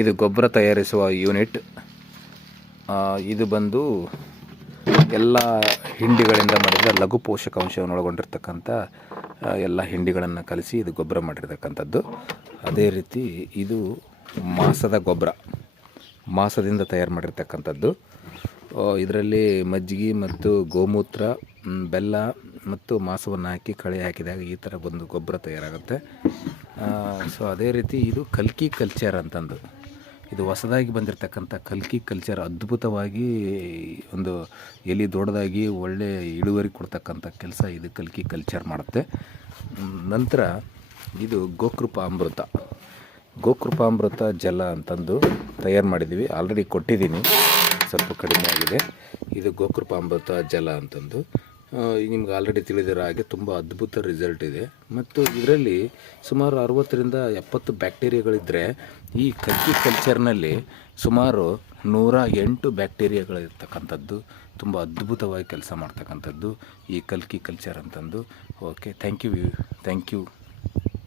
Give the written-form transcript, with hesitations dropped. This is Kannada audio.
ಇದು ಗೊಬ್ಬರ ತಯಾರಿಸುವ ಯೂನಿಟ್. ಇದು ಬಂದು ಎಲ್ಲ ಹಿಂಡಿಗಳಿಂದ ಮಾಡಿದ ಲಘು ಪೋಷಕಾಂಶವನ್ನು ಒಳಗೊಂಡಿರ್ತಕ್ಕಂಥ ಎಲ್ಲ ಹಿಂಡಿಗಳನ್ನು ಕಲಿಸಿ ಇದು ಗೊಬ್ಬರ ಮಾಡಿರ್ತಕ್ಕಂಥದ್ದು. ಅದೇ ರೀತಿ ಇದು ಮಾಸದ ಗೊಬ್ಬರ, ಮಾಸದಿಂದ ತಯಾರು ಮಾಡಿರ್ತಕ್ಕಂಥದ್ದು. ಇದರಲ್ಲಿ ಮಜ್ಜಿಗೆ ಮತ್ತು ಗೋಮೂತ್ರ, ಬೆಲ್ಲ ಮತ್ತು ಮಾಸವನ್ನು ಹಾಕಿ ಕಳೆ ಹಾಕಿದಾಗ ಈ ಥರ ಒಂದು ಗೊಬ್ಬರ ತಯಾರಾಗುತ್ತೆ. ಸೊ ಅದೇ ರೀತಿ ಇದು ಕಲ್ಕಿ ಕಲ್ಚರ್ ಅಂತಂದು, ಇದು ಹೊಸದಾಗಿ ಬಂದಿರತಕ್ಕಂಥ ಕಲ್ಕಿ ಕಲ್ಚರ್ ಅದ್ಭುತವಾಗಿ ಒಂದು ಎಲೆ ದೊಡ್ಡದಾಗಿ ಒಳ್ಳೆ ಇಳುವರಿ ಕೊಡ್ತಕ್ಕಂಥ ಕೆಲಸ ಇದು ಕಲ್ಕಿ ಕಲ್ಚರ್ ಮಾಡುತ್ತೆ. ನಂತರ ಇದು ಗೋಕೃಪಾಮೃತ ಜಲ ಅಂತಂದು ತಯಾರು ಮಾಡಿದ್ದೀವಿ. ಆಲ್ರೆಡಿ ಕೊಟ್ಟಿದ್ದೀನಿ, ಸ್ವಲ್ಪ ಕಡಿಮೆ ಆಗಿದೆ. ಇದು ಗೋಕೃಪಾಮೃತ ಜಲ ಅಂತಂದು ನಿಮ್ಗೆ ಆಲ್ರೆಡಿ ತಿಳಿದಿರೋ ಹಾಗೆ ತುಂಬ ಅದ್ಭುತ ರಿಸಲ್ಟ್ ಇದೆ. ಮತ್ತು ಇದರಲ್ಲಿ ಸುಮಾರು 60ರಿಂದ 70 ಬ್ಯಾಕ್ಟೀರಿಯಾಗಳಿದ್ದರೆ ಈ ಕಲ್ಕಿ ಕಲ್ಚರ್ನಲ್ಲಿ ಸುಮಾರು 108 ಬ್ಯಾಕ್ಟೀರಿಯಾಗಳಿರ್ತಕ್ಕಂಥದ್ದು. ತುಂಬ ಅದ್ಭುತವಾಗಿ ಕೆಲಸ ಮಾಡ್ತಕ್ಕಂಥದ್ದು ಈ ಕಲ್ಕಿ ಕಲ್ಚರ್ ಅಂತಂದು. Okay, thank you.